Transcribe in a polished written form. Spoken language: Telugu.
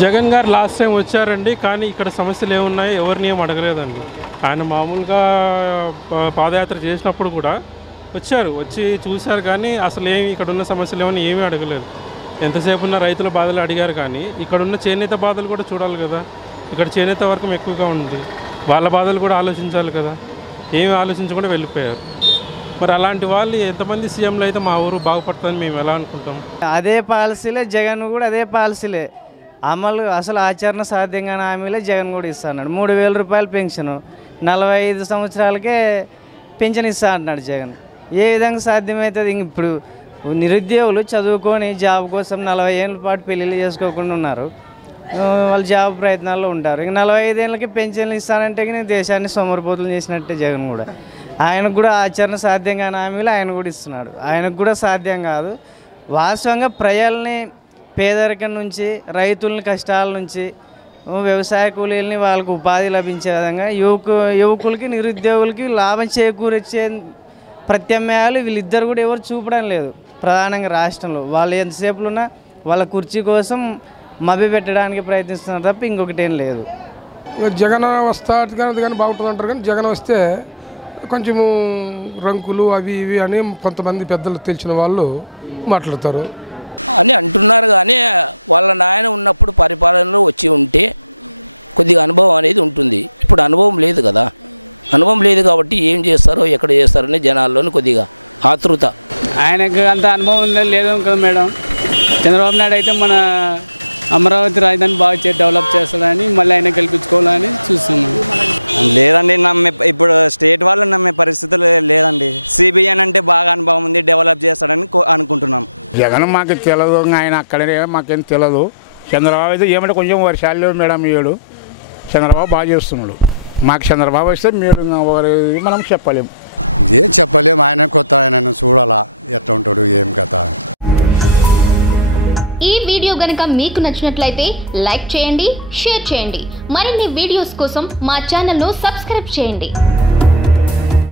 జగన్ గారు లాస్ట్ టైం వచ్చారండి, కానీ ఇక్కడ సమస్యలు ఏమున్నాయి ఎవరిని ఏం అడగలేదండి. ఆయన మామూలుగా పాదయాత్ర చేసినప్పుడు కూడా వచ్చి చూశారు, కానీ అసలు ఇక్కడ ఉన్న సమస్యలు ఏమీ అడగలేదు. ఎంతసేపు ఉన్న రైతుల బాధలు అడిగారు, కానీ ఇక్కడ ఉన్న చేనేత బాధలు కూడా చూడాలి కదా. ఇక్కడ చేనేత వర్గం ఎక్కువగా ఉంది, వాళ్ళ బాధలు కూడా ఆలోచించాలి కదా. ఏమి ఆలోచించకుండా వెళ్ళిపోయారు. మరి అలాంటి వాళ్ళు ఎంతమంది సీఎంలు అయితే మా ఊరు బాగుపడుతుందని మేము ఎలా అనుకుంటాం? అదే పాలసీలే జగన్ కూడా అదే పాలసీలే అమలు, అసలు ఆచరణ సాధ్యంగా హామీలే జగన్ కూడా ఇస్తా అన్నాడు. 3000 రూపాయలు పెన్షను 45 సంవత్సరాలకే పెన్షన్ ఇస్తా అంటున్నాడు జగన్. ఏ విధంగా సాధ్యమవుతుంది? ఇప్పుడు నిరుద్యోగులు చదువుకొని జాబ్ కోసం 40 ఏళ్ళ పాటు పెళ్ళిళ్ళు చేసుకోకుండా ఉన్నారు, వాళ్ళు జాబ్ ప్రయత్నాల్లో ఉంటారు. ఇంక 45 ఏళ్ళకి పెన్షన్లు ఇస్తానంటే నేను దేశాన్ని సోమరిపోతులు చేసినట్టే జగన్ కూడా. ఆయనకు కూడా ఆచరణ సాధ్యంగా హామీలు ఆయన కూడా ఇస్తున్నాడు. ఆయనకు కూడా సాధ్యం కాదు. వాస్తవంగా ప్రజల్ని పేదరికం నుంచి, రైతులని కష్టాల నుంచి, వ్యవసాయ కూలీలని వాళ్ళకు ఉపాధి లభించే విధంగా యువకులకి నిరుద్యోగులకి లాభం చేకూర్చే ప్రత్యామ్నాయాలు వీళ్ళిద్దరు కూడా ఎవరు చూపడం లేదు. ప్రధానంగా రాష్ట్రంలో వాళ్ళు ఎంతసేపులో ఉన్నా వాళ్ళ కుర్చీ కోసం మభ్య పెట్టడానికి ప్రయత్నిస్తున్నారు తప్ప ఇంకొకటి ఏం లేదు. జగన్ వస్తాడు కానీ బాగుంటుంది అంటారు, కానీ జగన్ వస్తే కొంచెము రంకులు అవి ఇవి అని కొంతమంది పెద్దలు తెలిసిన వాళ్ళు మాట్లాడతారు అని అంటున్నారు. కానీ వాళ్ళ నాయన ఉన్నప్పుడు పరిపాలనలో వచ్చి ఉంటే కొద్దిగా అనుభవం అనేది ఉంటుంది. ఇప్పుడు అనుభవం లేదు కదా. అనుభవం లేదు కాబట్టి ఏం చేస్తారో ఎక్కడ చేస్తారని జనాల్లోని కొద్దిగా ఆతృత. ఆయనకు అంత అనుభవం ఉందో లేదో కదా మేడం. చంద్రబాబు నాయుడు అయితే మన అమరావతి రాజధాని బాగా డెవలప్ చేస్తాడని మళ్ళీ ఆయన గెలిపించుకోవాలని చూస్తున్నాం. లేదండి, ఇప్పుడు స్టేట్ వాళ్ళు నమ్మే పరిస్థితులు లేదండి. సిబిఎన్ అంటే బాగా అనుభవం ఉంది, డెవలప్ చేస్తాడని అనుకుంటున్నాం. జగన్ మాకు తెలియదు, ఆయన అక్కడే మాకేం తెలియదు. చంద్రబాబు అయితే ఏమంటే కొంచెం వర్షాలు లేవు మేడం, ఏడు చంద్రబాబు బాగా చేస్తున్నాడు. మాకు చంద్రబాబు వస్తే మీరు మనం చెప్పలేము, ఏం చెప్పలేము. ఆయన కొత్త, ఆయన చూడాలా ఎట్లా ఉంటాడు ఏం కథ. ఈ వీడియో గనుక మీకు నచ్చినట్లయితే లైక్ చేయండి, షేర్ చేయండి. మరిన్ని వీడియోస్ కోసం మా ఛానల్ను సబ్స్క్రైబ్ చేయండి.